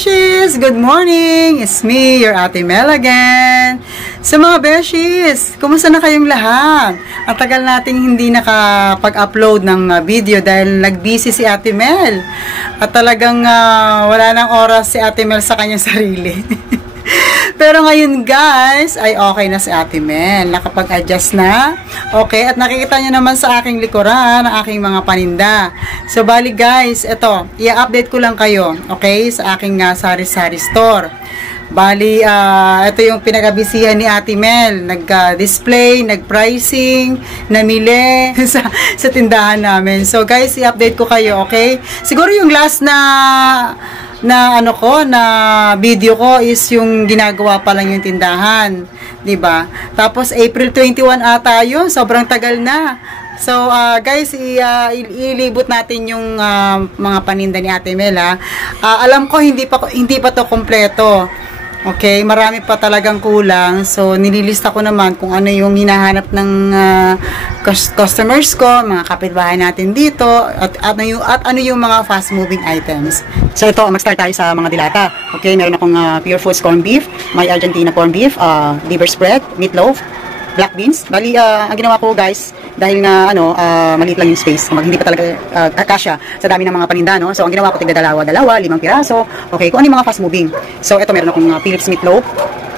Beshies! Good morning! It's me, your Ate Mel again. Sa mga Beshies, kumusta na kayong lahat? Ang tagal nating hindi nakapag-upload ng video dahil nag-busy si Ate Mel. At talagang wala nang oras si Ate Mel sa kanyang sarili. Pero ngayon guys, ay okay na si Ate Mel. Nakapag-adjust na. Okay, at nakikita nyo naman sa aking likuran ang aking mga paninda. So bali guys, ito, i-update ko lang kayo, okay, sa aking sari-sari store. Bali, ito yung pinag-abisihan ni Ate Mel. Nag-display, nag-pricing, namili sa tindahan namin. So guys, i-update ko kayo, okay? Siguro yung last na video ko is yung ginagawa pa lang yung tindahan, 'di ba? Tapos April 21 ata yun, sobrang tagal na. So guys, ilibot natin yung mga paninda ni Ate Mel, ha. Alam ko hindi pa to kompleto. Okay, marami pa talagang kulang. So, nililista ko naman kung ano yung hinahanap ng customers ko, mga kapitbahay natin dito, at ano yung mga fast-moving items. So, ito, mag-start tayo sa mga dilata. Okay, meron akong Pure Foods corned beef, may Argentina corned beef, liver spread, meatloaf, black beans. Bali, ang ginawa ko guys, dahil nga maliit lang yung space, hindi pa talaga kasya sa dami ng mga paninda, no? So ang ginawa ko, tigda dalawa, 5 piraso. Okay, kung ano yung mga fast moving. So ito, meron akong Philips meatloaf,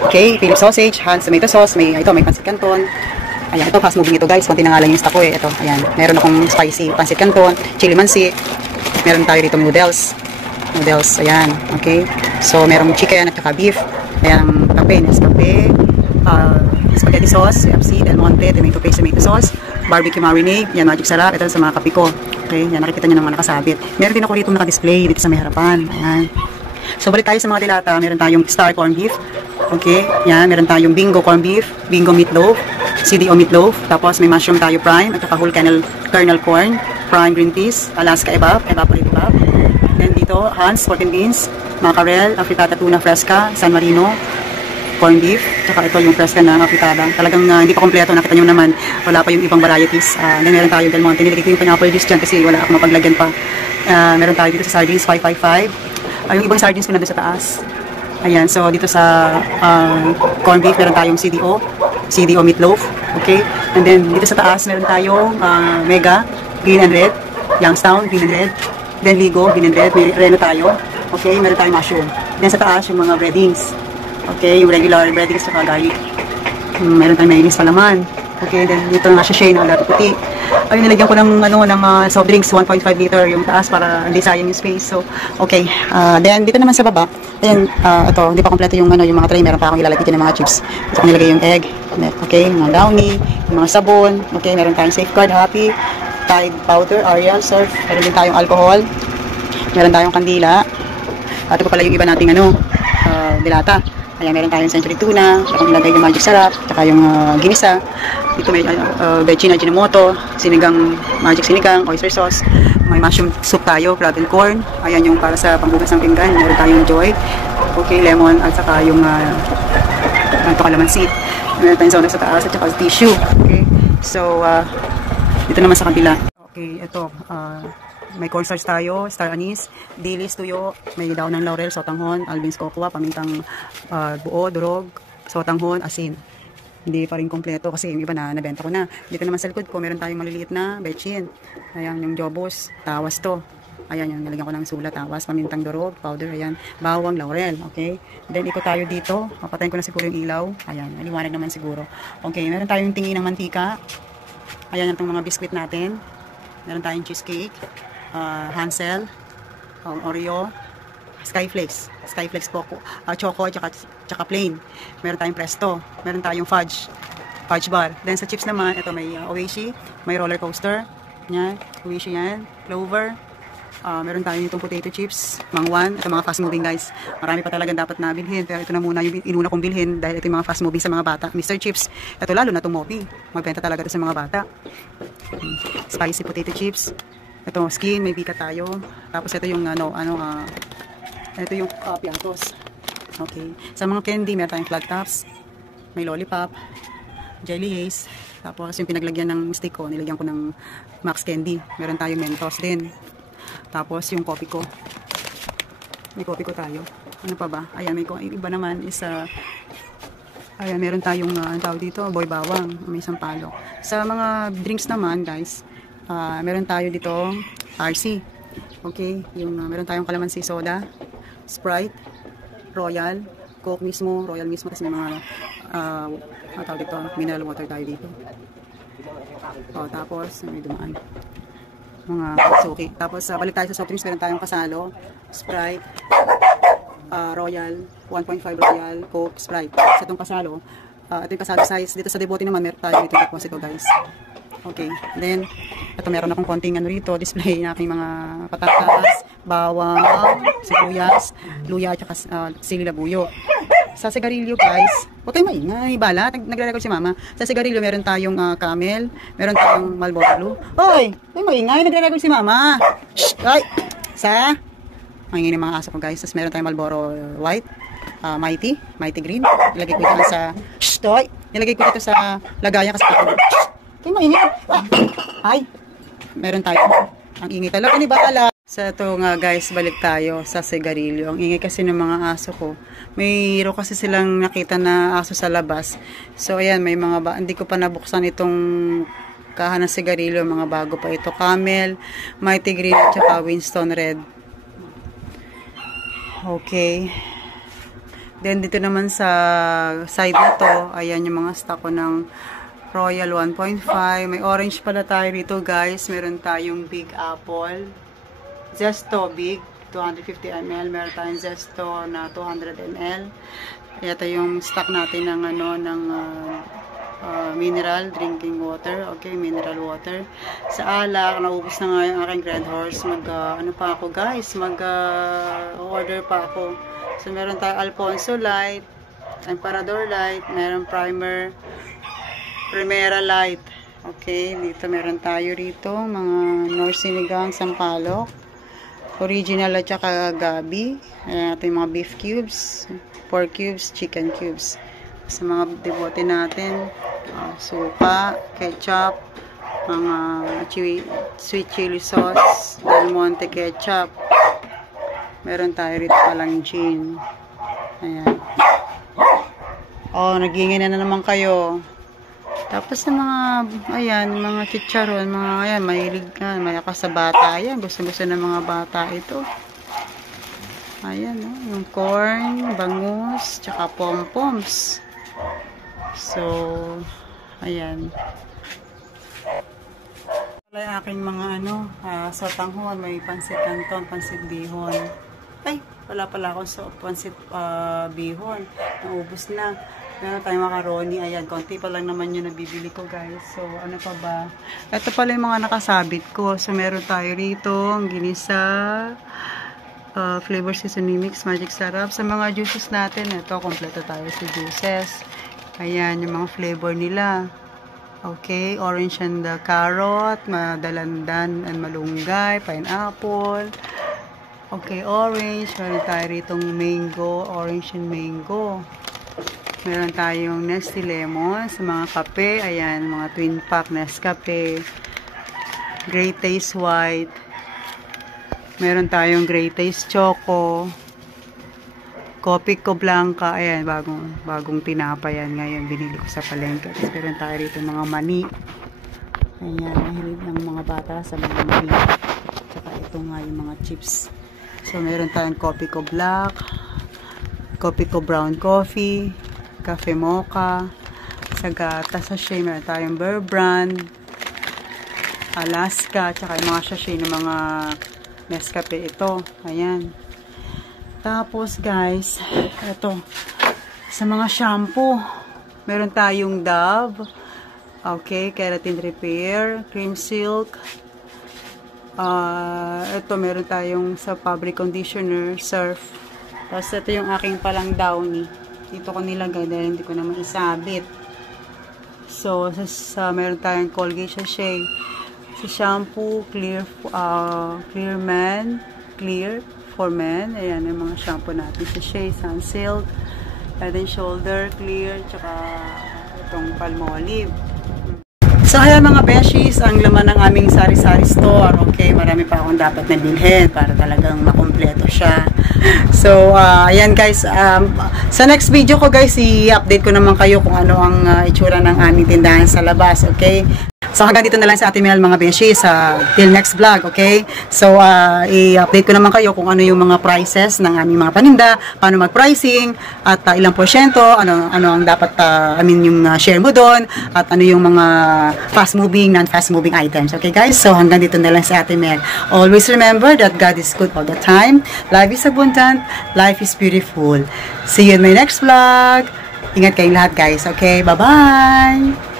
okay, Philips sausage, Hans tomato sauce, may pancit canton. Ayan, ito fast moving ito guys, konti na nga lang yung stock ko ito, ayan, meron akong spicy pancit canton, chili mansi, meron tayo dito noodles, ayan, okay. So merong chicken at saka beef, ayan, kape, Nescafe, spaghetti sauce, CFC, Del Monte, tomato paste, tomato sauce, barbecue marinade, yan, magic sarap, ito sa mga kape ko. Okay, yan, nakikita nyo naman nakasabit. Meron din ako dito naka-display, dito sa may harapan. Ayan. So, balik tayo sa mga dilata, meron tayong Star corned beef. Okay, yan, meron tayong Bingo corned beef, Bingo meatloaf, CDO meatloaf, tapos may mushroom tayo prime, at saka whole kernel corn, prime green peas, Alaska evaporated evap. Then dito, Hans, pork and beans, mackerel, afrittata tuna fresca, San Marino, corned beef, tsaka ito yung fresca na afritada. Talagang hindi pa kompleto, nakita nyo naman, wala pa yung ibang varieties. Then meron tayo Del Monte, nilagay ko yung pineapple juice dyan kasi wala akong mapaglagyan pa. Meron tayo dito sa sardines, 555. Yung ibang sardines ko nandun sa taas. Ayan, so dito sa corned beef, meron tayong CDO meatloaf, okay? And then dito sa taas, meron tayong Mega, green and red, Youngstown, green and red, then Ligo, green and red, may Reno tayo, okay? Meron tayong mushroom. Then sa taas, yung mga breadings. Okay, yung regular breadings sa garlic. Meron tayong mayonnaise palaman. Okay, then dito na siya na dati puti. Ayun, nilagyan ko ng soft drinks 1.5 liter yung taas para hindi sayang yung space. So, okay. Then dito naman sa baba, ayan, ito, hindi pa kompleto yung mga tray, meron pa akong ilalagay din ng mga chips. So, nilagay yung egg, okay, yung mga downy, yung mga sabon, okay, meron tayong Safeguard, Happy, Tide powder, Ariel, Surf, meron din tayong alcohol, meron tayong kandila. At ito pala yung iba nating dilata. Ayan, meron tayong century tuna, saka nilagay yung magic sarap, saka yung ginisa. Dito may veggie na Ajinomoto, magic sinigang, oyster sauce. May mushroom soup tayo, crab and corn. Ayan yung para sa panghugas ng pinggan. Meron tayong joy, okay, lemon, at saka yung kalamansi. Meron tayong soda sa taas, at saka tissue. Okay, so dito naman sa kabila. Okay, ito, may cornstarch tayo, star anise, dilis, tuyo, may daon ng laurel, sotanghon, albins cocoa, pamintang buo, durog, sotanghon, asin. Hindi pa rin kompleto kasi yung iba na nabenta ko na. Dito naman sa likod ko, meron tayong maliliit na betchin. Ayan, yung jobos, tawas to. Ayan, yung nalagyan ko ng sulat, tawas, pamintang durog, powder, ayan, bawang, laurel, okay? Then, ikot tayo dito. Papatayin ko na siguro yung ilaw. Ayan, maliwanag naman siguro. Okay, meron tayong tingi ng mantika. Ayan, yung mga biscuit natin. Meron tayong cheesecake. Hansel, Oreo, Skyflakes Poco, Choco, tsaka plain. Meron tayong Presto, meron tayong fudge bar. Then sa chips naman, ito may Oishi, may roller coaster, yan, Oishi yan, Clover, meron tayong itong potato chips, Mangwan, ito mga fast moving guys. Marami pa talagang dapat na bilhin, pero ito na muna yung inuna kong bilhin dahil ito yung mga fast moving sa mga bata. Mr. Chips, ito lalo na itong Moby, magbenta talaga ito sa mga bata. Spicy potato chips. Ito, skin, may bika tayo. Tapos ito yung ito yung piatos. Okay. Sa mga candy, meron tayong flat tops, may lollipop, jelly haze. Tapos yung pinaglagyan ng stick ko, nilagyan ko ng Max Candy. Meron tayong Mentos din. Tapos yung coffee ko. May coffee ko tayo. Ano pa ba? Ayan, may iba naman is ayan, meron tayong ang tawag dito, boy bawang, may sampalok. Sa mga drinks naman, guys, meron tayo dito RC. Okay, yung meron tayong calamansi soda, Sprite, Royal, Coke mismo, Royal mismo, kasi may mga ang tawag dito, mineral water tayo dito. Tapos may dumaan mga suki. Tapos balik tayo sa soft drinks, meron tayong Kasalo, Sprite, Royal, 1.5 Royal, Coke, Sprite. Sa itong Kasalo, ito yung Kasalo size. Dito sa Devote naman, meron tayo dito deposito, guys. Okay, then ito meron akong konting ano rito, display na aking mga patatas, bawang, sibuyas, luya, at sili labuyo. Sa sigarilyo, guys, huwag tayong maingay, bala, nagre-record si mama. Sa sigarilyo, meron tayong Camel, meron tayong Marlboro Blue. Hoy, huwag maingay, nagre-record si mama. Shh, ay, mangingin ng mga aso ko, guys. Tapos meron tayong Marlboro White, Mighty Green. Nilagay ko ito sa, shh, toy, nilagay ko ito sa lagayan kasi ito. Huwag maingay. Ay, meron tayo. Ang ingay talaga ni Bala. Sa ito nga, guys, balik tayo sa sigarilyo. Ang ingay kasi ng mga aso ko. Mayroon kasi silang nakita na aso sa labas. So, ayan, may mga hindi ko pa nabuksan itong kahan ng sigarilyo. Mga bago pa ito. Camel, Mighty Green, at saka Winston Red. Okay. Then, dito naman sa side na to, ayan yung mga stock ko ng Royal 1.5. May orange pala tayo rito, guys. Meron tayong Big Apple. Zesto Big, 250 ml. Meron tayong Zesto na 200 ml. Ito yung stock natin ng mineral drinking water. Okay, mineral water. Sa alak, naubos na nga yung aking Red Horse. Ano pa ako, guys? Order pa ako. So, meron tayong Alfonso Light, Emperador Light, meron Primer, Primera Light. Okay, dito meron tayo rito mga North Sinigang Sampalok, original at saka gabi. Ayan, ito yung mga beef cubes, pork cubes, chicken cubes. Sa mga Devote natin, suka, ketchup, mga sweet chili sauce, Del Monte ketchup. Meron tayo rito palang gin. Ayan. Nagingin na naman kayo. Tapos ng mga, ayan, mga chicharon, mga, ayan, mahilig ka, mayakas sa bata, ayan, gusto-gusto ng mga bata ito. Ayan, yung corn, bangus, tsaka pom-poms. So, ayan. Wala yung aking mga, sotanghon, may pansit canton, pansit bihon. Ay, wala pala akong pansit bihon, naubos na. Meron tayong macaroni. Ayan, konti pa lang naman yung nabibili ko, guys. So, ano pa ba? Ito pala yung mga nakasabit ko. So, meron tayo rito, ang ginisa, flavor seasoning mix, magic sarap. Sa mga juices natin, ito, kompleto tayo sa juices. Ayan, yung mga flavor nila. Okay, orange and carrot, madalandan and malunggay, pineapple. Okay, orange. Meron tayo ritong mango, orange and mango. Meron tayong Nestle Lemon sa mga kape. Ayan, mga twin pack Nescafe. Great Taste White. Meron tayong Great Taste Choco. Coffee Co Blanca. Ayan, bagong tinapa yan. Ngayon, binili ko sa palengke. Tapos meron tayo rito mga mani. Ayan, mahilig ng mga bata sa mga mani. Tsaka ito nga yung mga chips. So, meron tayong Coffee Co Black. Coffee Co Brown Coffee. Cafe Mocha, Sagata sachet, meron tayong Bear Brand, Alaska, tsaka yung mga sachet ng mga Nescafe ito. Ayan. Tapos, guys, ito, sa mga shampoo, meron tayong Dove, okay, Keratin Repair, Cream Silk, ito, meron tayong sa fabric conditioner, Surf. Tapos, ito yung aking palang Downy. Dito ko nilagay dahil hindi ko naman isabit. So, meron tayong Colgate sachet. Sa shampoo, Clear for Men. Ayan yung mga shampoo natin. Sachet, Sunsilk, Head and Shoulder, Clear, tsaka itong Palmolive. So, ayan mga beshies, ang laman ng aming sari-sari store. Okay, marami pa akong dapat na bilhin para talagang makumpleto siya. So, ayan guys, sa next video ko guys, i-update ko naman kayo kung ano ang itsura ng aming tindahan sa labas, okay? So, hanggang dito na lang sa ating mga beshies, till next vlog, okay? So, i-update ko naman kayo kung ano yung mga prices ng aming mga paninda, paano mag-pricing, at ilang porsyento, ano ang dapat, yung share mo doon, at ano yung mga fast-moving, non-fast-moving items, okay guys? So, hanggang dito na lang sa ating Always remember that God is good all the time, life is abundant, life is beautiful. See you in my next vlog. Ingat kayong lahat guys, okay? Bye-bye!